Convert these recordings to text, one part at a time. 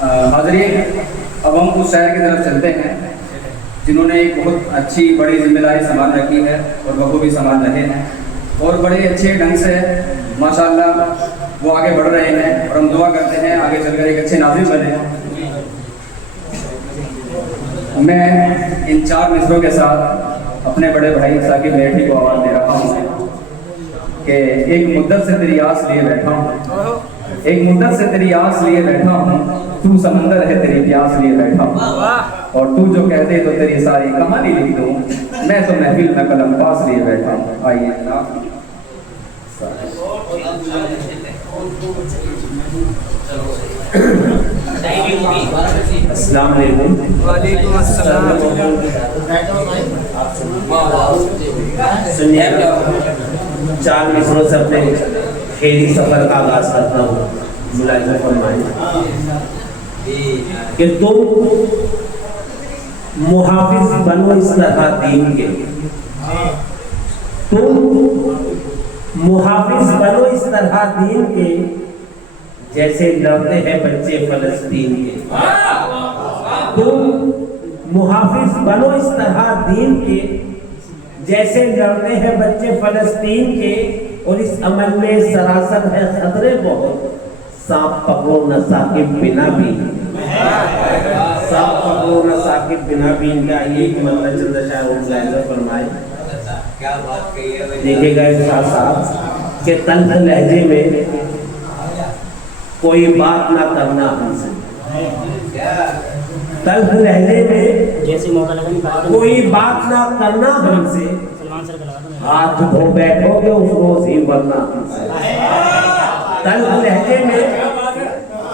हाज़रीन, अब हम उस शहर की तरफ चलते हैं जिन्होंने एक बहुत अच्छी बड़ी जिम्मेदारी संभाल रखी है और बखूबी संभाल रहे हैं और बड़े अच्छे ढंग से माशाल्लाह वो आगे बढ़ रहे हैं और हम दुआ करते हैं आगे चलकर एक अच्छे नाज़िर बने। मैं इन 4 मिसरों के साथ अपने बड़े भाई साकिब मेठी को आवाज़ दे रहा हूँ कि एक मुद्दत से तेरी आस लिए बैठा हूँ, एक मुद्दत से तेरी आस लिए बैठा हूँ, तू समंदर है तेरी प्यास लिए बैठा हूँ और तू जो कहते तो तेरी सारी कहानी लिख दूँ, मैं तो महफिल में कलम पास लिए बैठा हूँ। आइए अस्सलाम वालेकुम। वालेकुम अस्सलाम। सुनिए, 4 मिसरों से अपने खेली सफर का आगाज करता हूँ। मुलाहिजा फरमाएं कि तुम मुहाफिज बनो इस तरह दीन के, तुम मुहाफिज बनो इस तरह दीन के जैसे लड़ते हैं बच्चे फलस्तीन के। तुम मुहाफिज बनो इस तरह दीन के जैसे लड़ते हैं बच्चे फलस्तीन के और इस अमल में सरासर है खतरे बहुत, सांप पकड़ो न साकिब बिना बीन, सांप पकड़ो न साकिब बिना बीन का ये मतलब चंद्र शाह फरमाए। क्या बात कही है। देखिएगा इरशाद साहब के तल्ख लहजे में कोई बात ना करना हमसे, तल्ख लहजे में जैसे मौका लगा कोई बात ना करना हमसे, सलमान सर का हाथ धो बैठोगे उस रोज ही वरना हमसे। तल्ख लहजे में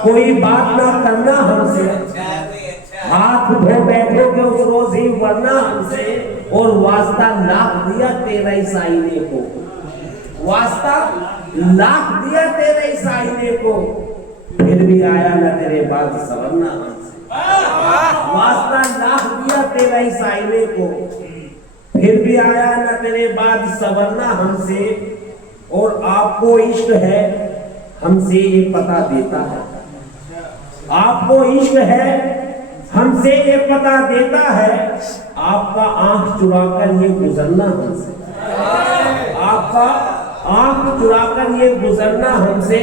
कोई बात ना करना हमसे, हाथ धो बैठोगे उस रोज ही वरना हमसे और वास्ता लाख दिया तेरा इस आईने को, वास्ता लाख दिया तेरे इस आईने को फिर भी आया ना तेरे बाद सवरना हमसे। वास्ता लाख दिया तेरा इस आईने को फिर भी आया ना तेरे बाद सवरना हमसे और आपको इश्क है हमसे ये पता देता है, आपको इश्क है हमसे ये पता देता है, आपका आंख चुराकर ये गुजरना हमसे, आपका आंख चुराकर ये गुजरना हमसे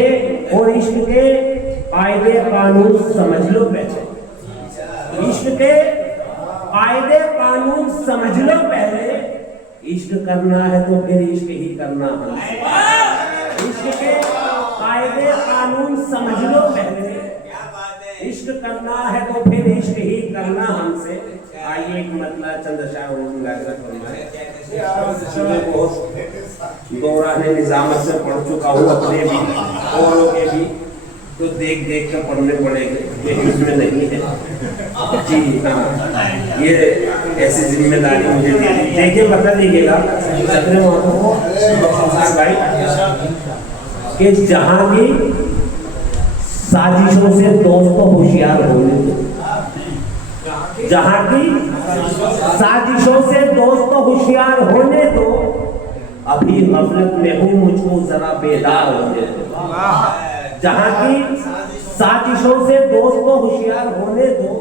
और इश्क के कायदे कानून समझ लो पहले, इश्क के कायदे कानून समझ लो पहले, इश्क करना है तो फिर इश्क ही करना हमसे, इश्क के कायदे कानून समझ लो पहले, इश्क करना है तो फिर इश्क ही करना हमसे। आइए एक मतलब चंद्रशाह दौरान निजामत से पढ़ चुका हूँ, अपने भी औरों के भी, तो देख देख कर पढ़ने पड़ेंगे, ये इसमें नहीं है जी। हाँ, ये ऐसी जिम्मेदारी मुझे देखिए बता दीजिएगा भाई कि जहाँ की साजिशों से दोस्तों होशियार होने दो, जहाँ की साजिशों से दोस्तों होशियार होने दो, अभी गफलत में हूँ मुझको जरा बेदार होने दो, जहाँ की साजिशों से दोस्तों होशियार होने दो,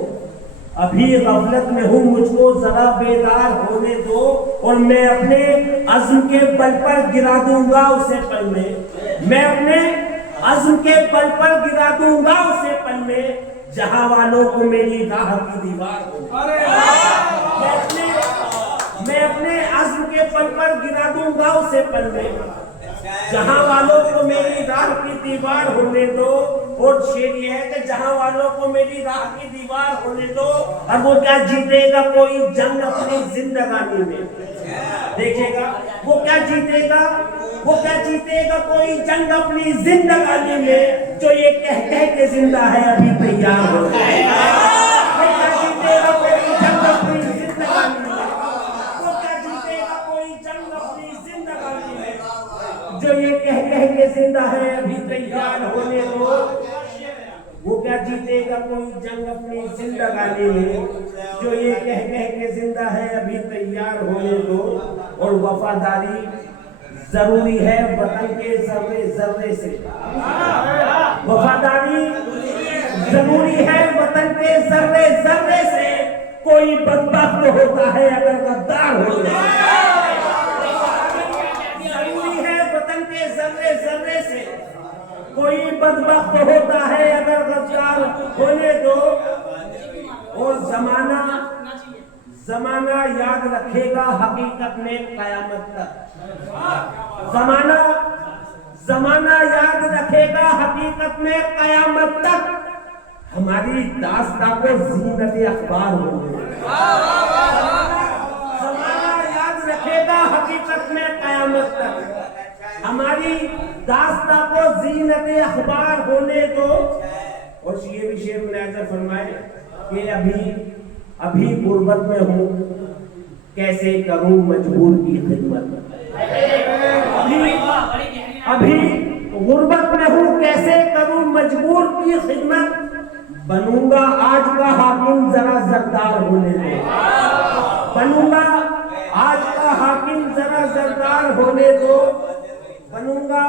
अभी गफलत में हूँ मुझको जरा बेदार होने दो और मैं अपने अज़्म के बल पर गिरा दूंगा उसे पल में, मैं अपने अज़्म के बल पर गिरा दूंगा उसे पल में, जहां वालों को मेरी राह की दीवार हो। मैं अपने अज़्म के बल पर गिरा दूंगा उसे पल में, जहां वालों को मेरी राह की दीवार होने दो। और शेर ये है कि जहां वालों को मेरी राह की दीवार होने दो, और वो क्या जीतेगा कोई जंग अपनी जिंदगानी में, देखिएगा वो क्या जीतेगा, वो क्या जीतेगा कोई जंग अपनी जिंदगानी में, जो ये कह कह के जिंदा है अभी तैयार हो जाएगा। वो क्या जीतेगा कोई जंग अपनी जिंदगानी में, वो क्या जीतेगा कोई जंग अपनी जिंदगानी में, जो ये कह कह के जिंदा है अभी तैयार होने दो। वो क्या जीतेगा कोई जंग अपनी जिंदगानी में, जो ये कह कह के जिंदा है अभी तैयार होने दो। और वफादारी जरूरी है वतन के जर्रे जर्रे से, वफादारी जरूरी है वतन के जर्रे जर्रे से कोई बदबख्त होता है अगर गद्दार होने से। जरूरी है वतन के जर्रे जर्रे से कोई बदबख्त होता है अगर गद्दार होने दो। और जमाना याद रखेगा हकीकत में कयामत तक। जमाना याद रखेगा हकीकत में कयामत तक। हमारी दास्तां को ज़ीनत अखबार होने दो। जमाना याद रखेगा हकीकत में कयामत तक। हमारी दास्तां को ज़ीनत अखबार होने दो। और ये भी शेर मुलाज़ा फरमाए कि अभी गुर्बत में हूँ, कैसे करूं मजबूर की खिदमत। अभी गुर्बत में हूँ, कैसे करूं मजबूर की खिदमत। बनूंगा आज का हाकिम जरा जरदार होने दो। बनूंगा आज का हाकिम जरा जरदार होने दो। बनूंगा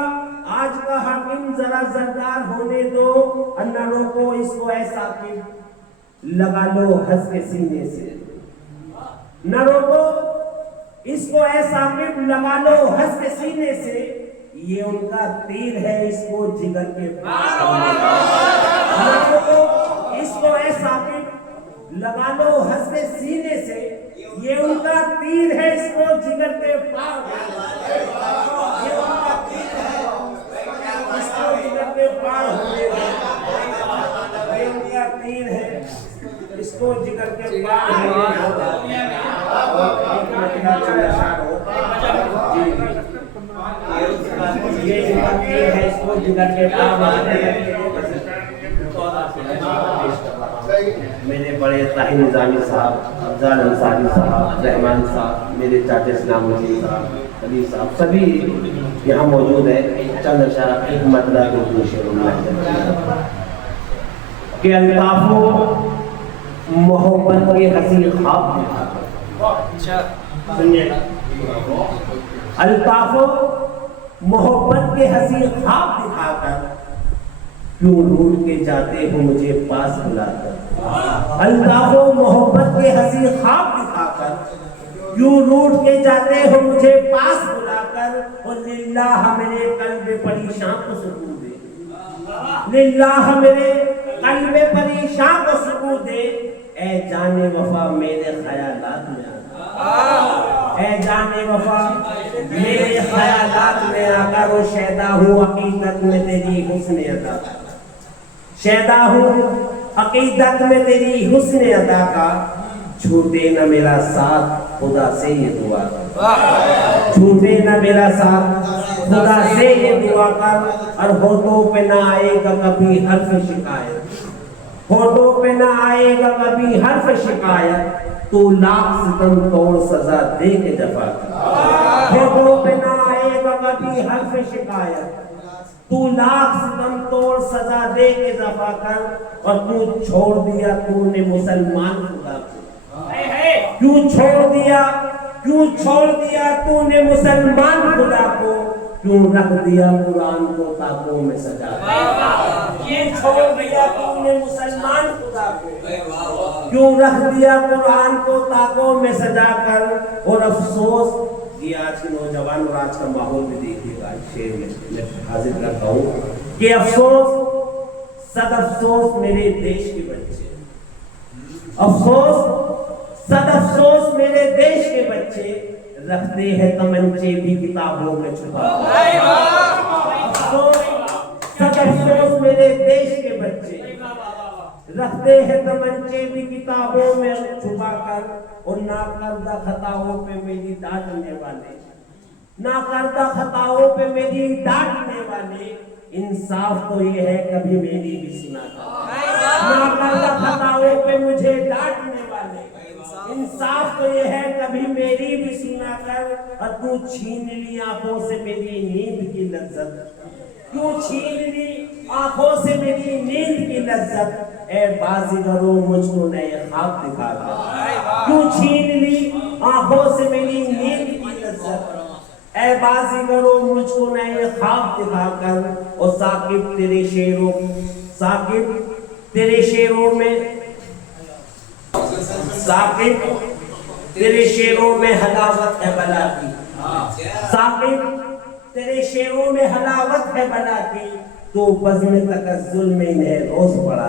आज का हाकिम जरा जरदार होने दो। अन्ना रोको इसको ऐसा कि लगा लो हंस के सीने से। न रोको इसको ऐसा कि लगा लो हंस के सीने से। ये उनका तीर है, इसको जिगर के पार। न रोको इसको ऐसा कि लगा लो हंस के सीने से। ये उनका तीर है, इसको जिगर के पार। ये उनका तीर है, इसको जिगर के पार होने दो। ये उनका तीर है, इसको जिगर के पार होने दो। ये है, इसको जिगर के पार। मेरे बड़े ताहिर निजामी साहब, अफजाल अंसारी साहब, रहमान साहब, मेरे चाचा सलामुद्दीन साहब, अली साहब, सभी यहाँ मौजूद है। चंद अशआर एक मतला के उर्दू शेरों में कि अल्ताफो मोहब्बत के हसी ख्वाब दिखाकर। सुनिए, अल्ताफो मोहब्बत के हसी ख्वाब दिखाकर क्यों रूठ के जाते हो मुझे पास बुलाकर। अल्ताफो मोहब्बत के हसी ख्वाब दिखाकर क्यों रूठ के जाते हो मुझे पास बुलाकर। और लिल्लाह मेरे कल्ब परेशान को सुकून दे। लिल्लाह मेरे कल्ब परेशान को सुकून दे। ए जाने वफा मेरे ख्यालात में आकर। ए जाने वफा मेरे ख्यालात में आकर। वो शैदा हूँ हकीकत में तेरी हुस्न अदा। शैदा हूँ हकीकत में तेरी हुस्न अदा का। छूटे न मेरा साथ खुदा से ये दुआ कर। छूटे न मेरा साथ खुदा से ये दुआ कर। और होठों पे ना आएगा कभी हर्फ शिकायत। होठों पे ना आएगा कभी हर्फ शिकायत। तू लाख सितम तोड़ सजा दे के जफा कर। होठों पे ना आएगा कभी हर्फ शिकायत। तू लाख सितम तोड़ सजा दे के जफा कर। और तू छोड़ दिया तूने मुसलमान खुदा को। क्यों छोड़ दिया तूने मुसलमान खुदा को। क्यों रख दिया कुरान को ताकों में सजा। क्यों छोड़ दिया तूने मुसलमान खुदा को। क्यों रख दिया कुरान को ताकों में सजा कर। और अफसोस ये आज के नौजवान और आज का माहौल भी देखिएगा। शेर में हाजिर करता हूँ कि अफसोस सद अफसोस मेरे देश के बच्चे। अफसोस सद अफसोस मेरे देश के बच्चे रखते हैं तमंचे भी किताबों में छुपा। अफसोस सद अफसोस मेरे देश के बच्चे रखते हैं तमंचे भी किताबों में छुपा कर। और नाकर्दा खताओं पे मेरी डांटने वाले। नाकर्दा खताओं पे मेरी डांटने वाले। इंसाफ तो ये है कभी मेरी भी सुना कर। नाकर्दा खताओं पे मुझे डांटने वाले। इंसाफ तो ये है कभी मेरी भी सुना कर। और तू छीन ली आंखों से मेरी नींद की लज्जत। क्यों छीन ली आंखों से मेरी नींद की लज्जत। ए बाजीगरो मुझको नए ख्वाब दिखा कर। क्यों छीन ली आंखों से मेरी नींद की लज्जत। ए बाजीगरो मुझको नए ख्वाब दिखा कर। और साकिब तेरे शेरों साकिब तेरे शेरों में साकिब, तेरे शेरों में हलावत है बला की। साकिब, तेरे शेरों में हलावत है बला की, तो बज़्म तकज़्ज़ुल में इन्हें रोज पड़ा।